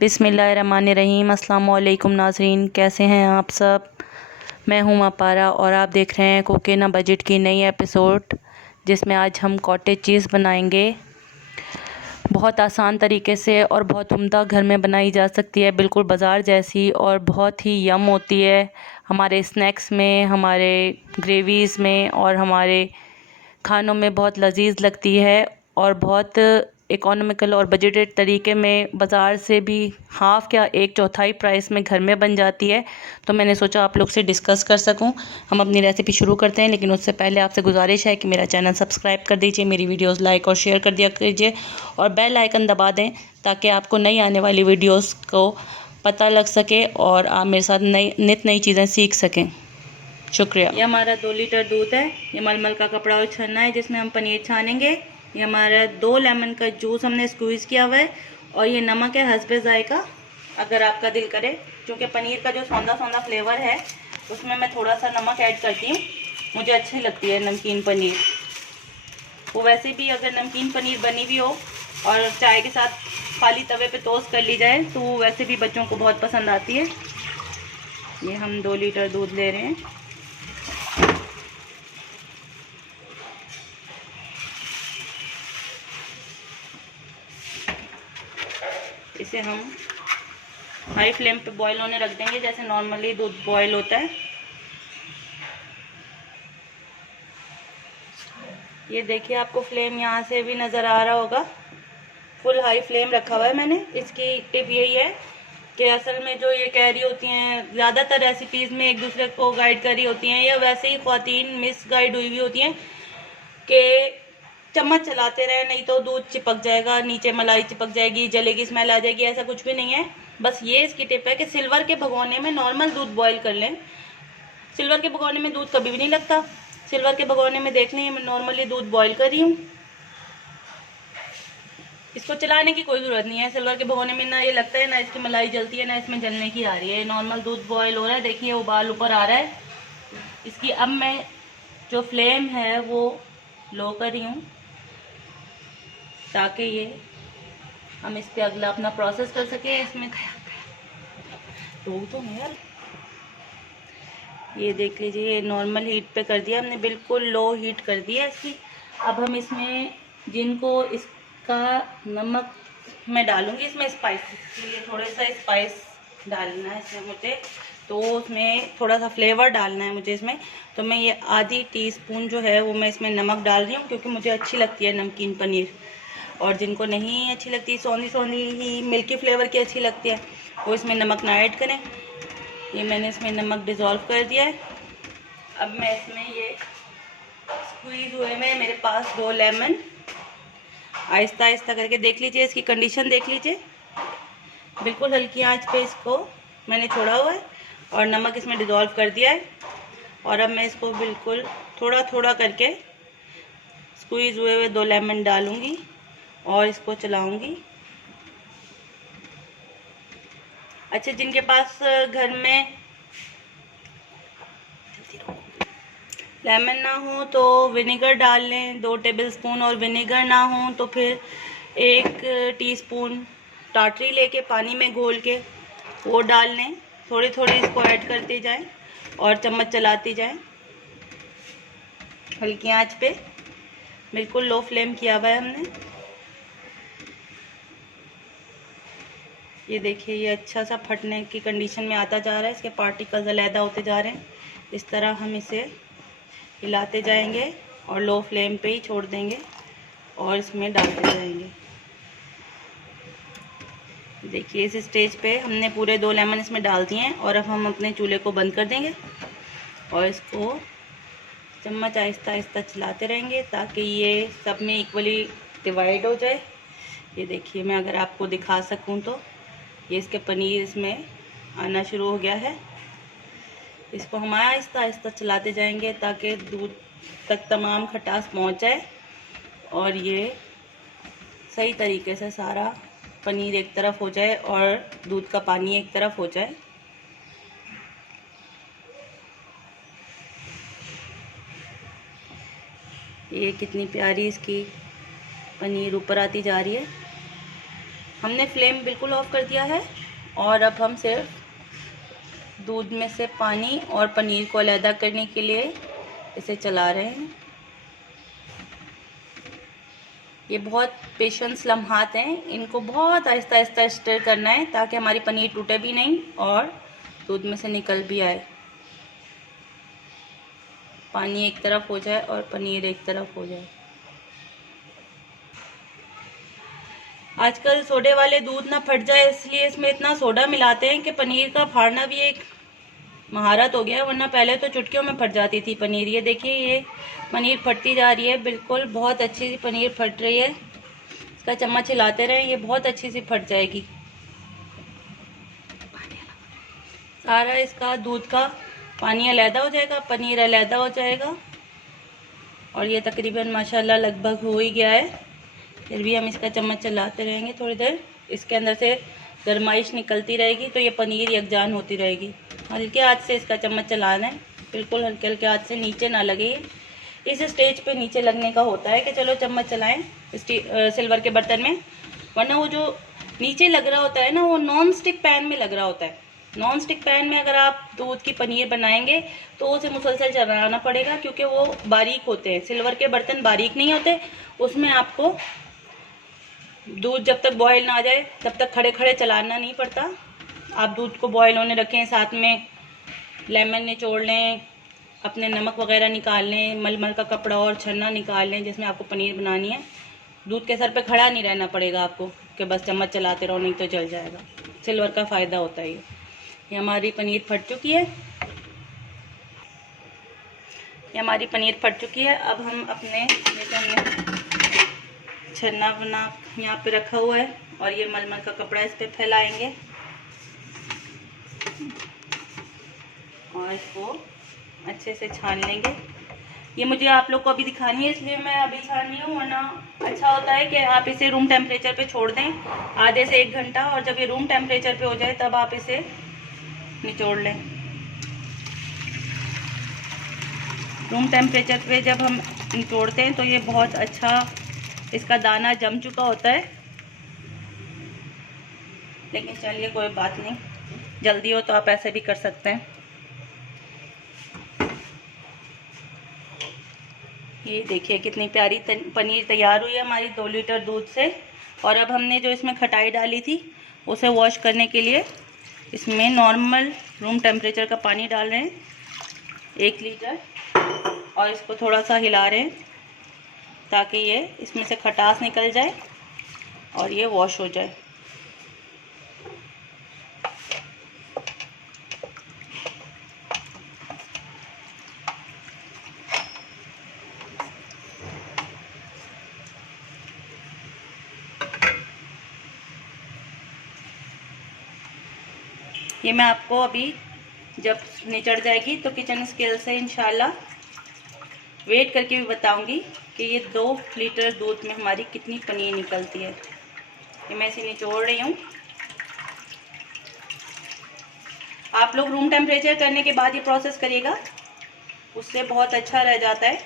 बिस्मिल्लाहिर्रहमानिर्रहीम। अस्सलाम वालेकुम नाज़रीन, कैसे हैं आप सब। मैं हूं मापारा और आप देख रहे हैं कुकिंग ऑन बजट की नई एपिसोड, जिसमें आज हम कॉटेज चीज़ बनाएंगे। बहुत आसान तरीके से और बहुत उम्दा घर में बनाई जा सकती है, बिल्कुल बाज़ार जैसी, और बहुत ही यम होती है हमारे स्नैक्स में, हमारे ग्रेवीज़ में और हमारे खानों में बहुत लजीज लगती है और बहुत इकोनॉमिकल और बजटेड तरीके में बाज़ार से भी हाफ़ या एक चौथाई प्राइस में घर में बन जाती है। तो मैंने सोचा आप लोग से डिस्कस कर सकूं। हम अपनी रेसिपी शुरू करते हैं, लेकिन उससे पहले आपसे गुजारिश है कि मेरा चैनल सब्सक्राइब कर दीजिए, मेरी वीडियोस लाइक और शेयर कर दिया कीजिए और बेल आइकन दबा दें ताकि आपको नई आने वाली वीडियोज़ को पता लग सके और आप मेरे साथ नित नई चीज़ें सीख सकें। शुक्रिया। ये हमारा 2 लीटर दूध है, ये मलमल का कपड़ा और छन्ना है जिसमें हम पनीर छानेंगे। ये हमारा 2 लेमन का जूस हमने स्क्वीज़ किया हुआ है और ये नमक है हस्बे जायका, अगर आपका दिल करे। क्योंकि पनीर का जो सौंधा सौंधा फ्लेवर है उसमें मैं थोड़ा सा नमक ऐड करती हूँ, मुझे अच्छी लगती है नमकीन पनीर। वो वैसे भी अगर नमकीन पनीर बनी हुई हो और चाय के साथ खाली तवे पे टोस्ट कर ली जाए तो वैसे भी बच्चों को बहुत पसंद आती है। ये हम 2 लीटर दूध ले रहे हैं। इसे हम हाई फ्लेम पे बॉईल होने रख देंगे, जैसे नॉर्मली दूध बॉईल होता है। ये देखिए, आपको फ्लेम यहाँ से भी नज़र आ रहा होगा, फुल हाई फ्लेम रखा हुआ है मैंने। इसकी टिप यही है कि असल में जो ये कह रही होती हैं, ज़्यादातर रेसिपीज़ में एक दूसरे को गाइड कर रही होती हैं या वैसे ही ख़वातीन मिस गाइड हुई हुई होती हैं कि चम्मच चलाते रहे नहीं तो दूध चिपक जाएगा, नीचे मलाई चिपक जाएगी, जलेगी, स्मेल आ जाएगी। ऐसा कुछ भी नहीं है। बस ये इसकी टिप है कि सिल्वर के भगोने में नॉर्मल दूध बॉईल कर लें। सिल्वर के भगोने में दूध कभी भी नहीं लगता। सिल्वर के भगोने में देख लें, मैं नॉर्मली दूध बॉईल कर रही हूँ। इसको चलाने की कोई ज़रूरत नहीं है। सिल्वर के भगोने में ना ये लगता है, ना इसकी मलाई जलती है, ना इसमें जलने की आ रही है। नॉर्मल दूध बॉईल हो रहा है, देखिए उबाल ऊपर आ रहा है इसकी। अब मैं जो फ्लेम है वो लो कर रही हूँ ताकि ये हम इस पर अगला अपना प्रोसेस कर सकें। इसमें तो यार ये देख लीजिए, ये नॉर्मल हीट पे कर दिया हमने, बिल्कुल लो हीट कर दिया इसकी। अब हम इसमें जिनको इसका नमक मैं डालूंगी, इसमें स्पाइस के लिए थोड़ा सा स्पाइस डालना है इसमें मुझे, तो उसमें थोड़ा सा फ्लेवर डालना है मुझे इसमें। तो मैं ये आधी टीस्पून जो है वो मैं इसमें नमक डाल रही हूँ, क्योंकि मुझे अच्छी लगती है नमकीन पनीर। और जिनको नहीं अच्छी लगती, सौंधी सौंधी ही मिल्की फ्लेवर की अच्छी लगती है, वो इसमें नमक ना ऐड करें। ये मैंने इसमें नमक डिज़ोल्व कर दिया है। अब मैं इसमें ये स्क्वीज़ हुए में मेरे पास 2 लेमन, आहिस्ता आहिस्ता करके देख लीजिए, इसकी कंडीशन देख लीजिए। बिल्कुल हल्की आंच पे इसको मैंने छोड़ा हुआ है और नमक इसमें डिज़ोल्व कर दिया है। और अब मैं इसको बिल्कुल थोड़ा थोड़ा करके स्क्वीज़ हुए 2 लेमन डालूँगी और इसको चलाऊँगी। अच्छा, जिनके पास घर में लेमन ना हो तो विनेगर डाल लें 2 टेबलस्पून, और विनेगर ना हो तो फिर 1 टीस्पून टाटरी लेके पानी में घोल के वो डाल लें। थोड़ी थोड़ी इसको ऐड करते जाएं और चम्मच चलाती जाएं हल्की आंच पे। बिल्कुल लो फ्लेम किया हुआ है हमने। ये देखिए, ये अच्छा सा फटने की कंडीशन में आता जा रहा है, इसके पार्टिकल्स अलहदा होते जा रहे हैं। इस तरह हम इसे हिलाते जाएंगे और लो फ्लेम पे ही छोड़ देंगे और इसमें डालते जाएंगे। देखिए, इस स्टेज पे हमने पूरे 2 लेमन इसमें डाल दिए हैं और अब हम अपने चूल्हे को बंद कर देंगे और इसको चम्मच आहिस्ता आहिस्ता चलाते रहेंगे ताकि ये सब में इक्वली डिवाइड हो जाए। ये देखिए, मैं अगर आपको दिखा सकूं तो ये इसके पनीर इसमें आना शुरू हो गया है। इसको हम आहिस्ता आहिस्ता चलाते जाएंगे ताकि दूध तक तमाम खटास पहुंच जाए और ये सही तरीके से सारा पनीर एक तरफ हो जाए और दूध का पानी एक तरफ हो जाए। ये कितनी प्यारी इसकी पनीर ऊपर आती जा रही है। हमने फ्लेम बिल्कुल ऑफ कर दिया है और अब हम सिर्फ दूध में से पानी और पनीर को अलग करने के लिए इसे चला रहे हैं। ये बहुत पेशेंस लम्हात हैं, इनको बहुत आहिस्ता आहिस्ता स्टर करना है ताकि हमारी पनीर टूटे भी नहीं और दूध में से निकल भी आए। पानी एक तरफ हो जाए और पनीर एक तरफ हो जाए। आजकल सोडे वाले दूध ना फट जाए इसलिए इसमें इतना सोडा मिलाते हैं कि पनीर का फाड़ना भी एक महारत हो गया, वरना पहले तो चुटकियों में फट जाती थी पनीर। ये देखिए, ये पनीर फटती जा रही है, बिल्कुल बहुत अच्छी सी पनीर फट रही है। इसका चम्मच हिलाते रहें, ये बहुत अच्छी सी फट जाएगी। सारा इसका दूध का पानी अलहदा हो जाएगा, पनीर अलहदा हो जाएगा और ये तकरीबन माशाल्लाह लगभग हो ही गया है। फिर भी हम इसका चम्मच चलाते रहेंगे थोड़ी देर, इसके अंदर से गर्माइश निकलती रहेगी तो ये पनीर यकजान होती रहेगी। हल्के हाथ से इसका चम्मच चलाना है, बिल्कुल हल्के हल्के हाथ से, नीचे ना लगे। इस स्टेज पे नीचे लगने का होता है कि चलो चम्मच चलाएं सिल्वर के बर्तन में, वरना वो जो नीचे लग रहा होता है ना, वो नॉन स्टिक पैन में लग रहा होता है। नॉन स्टिक पैन में अगर आप दूध की पनीर बनाएंगे तो उसे मुसलसल चलाना पड़ेगा क्योंकि वो बारीक होते हैं। सिल्वर के बर्तन बारीक नहीं होते, उसमें आपको दूध जब तक बॉयल ना आ जाए तब तक खड़े खड़े चलाना नहीं पड़ता। आप दूध को बॉयल होने रखें, साथ में लेमन निचोड़ लें, अपने नमक वगैरह निकाल लें, मलमल का कपड़ा और छन्ना निकाल लें जिसमें आपको पनीर बनानी है। दूध के सर पे खड़ा नहीं रहना पड़ेगा आपको कि बस चम्मच चलाते रहो, नहीं तो जल जाएगा। सिल्वर का फ़ायदा होता है ये हमारी पनीर फट चुकी है, ये हमारी पनीर फट चुकी है। अब हम अपने छन्ना बना यहाँ पे रखा हुआ है और ये मलमल का कपड़ा इस पे फैलाएंगे और इसको अच्छे से छान लेंगे। ये मुझे आप लोग को अभी दिखानी है इसलिए मैं अभी छान रही हूँ, वरना अच्छा होता है कि आप इसे रूम टेम्परेचर पे छोड़ दें आधे से 1 घंटा, और जब ये रूम टेम्परेचर पे हो जाए तब आप इसे निचोड़ लें। रूम टेम्परेचर पे जब हम निचोड़ते हैं तो ये बहुत अच्छा इसका दाना जम चुका होता है। लेकिन चलिए कोई बात नहीं, जल्दी हो तो आप ऐसे भी कर सकते हैं। ये देखिए कितनी प्यारी पनीर तैयार हुई है हमारी 2 लीटर दूध से। और अब हमने जो इसमें खटाई डाली थी उसे वॉश करने के लिए इसमें नॉर्मल रूम टेम्परेचर का पानी डाल रहे हैं 1 लीटर, और इसको थोड़ा सा हिला रहे हैं ताकि ये इसमें से खटास निकल जाए और ये वॉश हो जाए। ये मैं आपको अभी जब निचड़ जाएगी तो किचन स्केल से इंशाल्लाह वेट करके भी बताऊंगी कि ये 2 लीटर दूध में हमारी कितनी पनीर निकलती है। ये मैं इसे निचोड़ रही हूँ। आप लोग रूम टेम्परेचर करने के बाद ये प्रोसेस करिएगा, उससे बहुत अच्छा रह जाता है।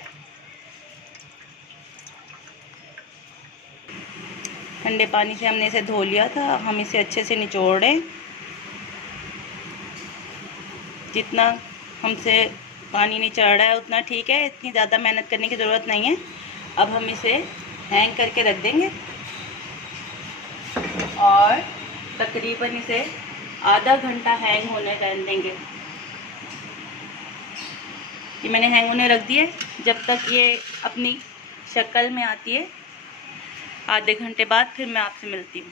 ठंडे पानी से हमने इसे धो लिया था, हम इसे अच्छे से निचोड़ रहे हैं। जितना हमसे पानी निचड़ रहा है उतना ठीक है, इतनी ज़्यादा मेहनत करने की ज़रूरत नहीं है। अब हम इसे हैंग करके रख देंगे और तकरीबन इसे आधा घंटा हैंग होने रहने देंगे। ये मैंने हैंग होने रख दिए, जब तक ये अपनी शक्ल में आती है आधे घंटे बाद फिर मैं आपसे मिलती हूँ।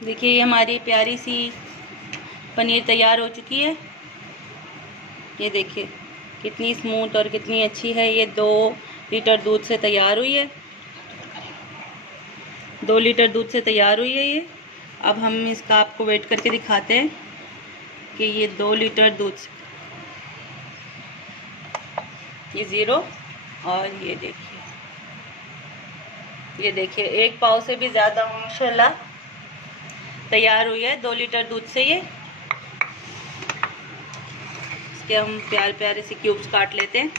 देखिए ये हमारी प्यारी सी पनीर तैयार हो चुकी है। ये देखिए कितनी स्मूथ और कितनी अच्छी है। ये 2 लीटर दूध से तैयार हुई है, 2 लीटर दूध से तैयार हुई है ये। अब हम इसका आपको वेट करके दिखाते हैं कि ये 2 लीटर दूध से ये 0, और ये देखिए 1 पाव से भी ज़्यादा माशाल्लाह तैयार हुई है 2 लीटर दूध से ये। इसके हम प्यारे प्यारे से क्यूब्स काट लेते हैं।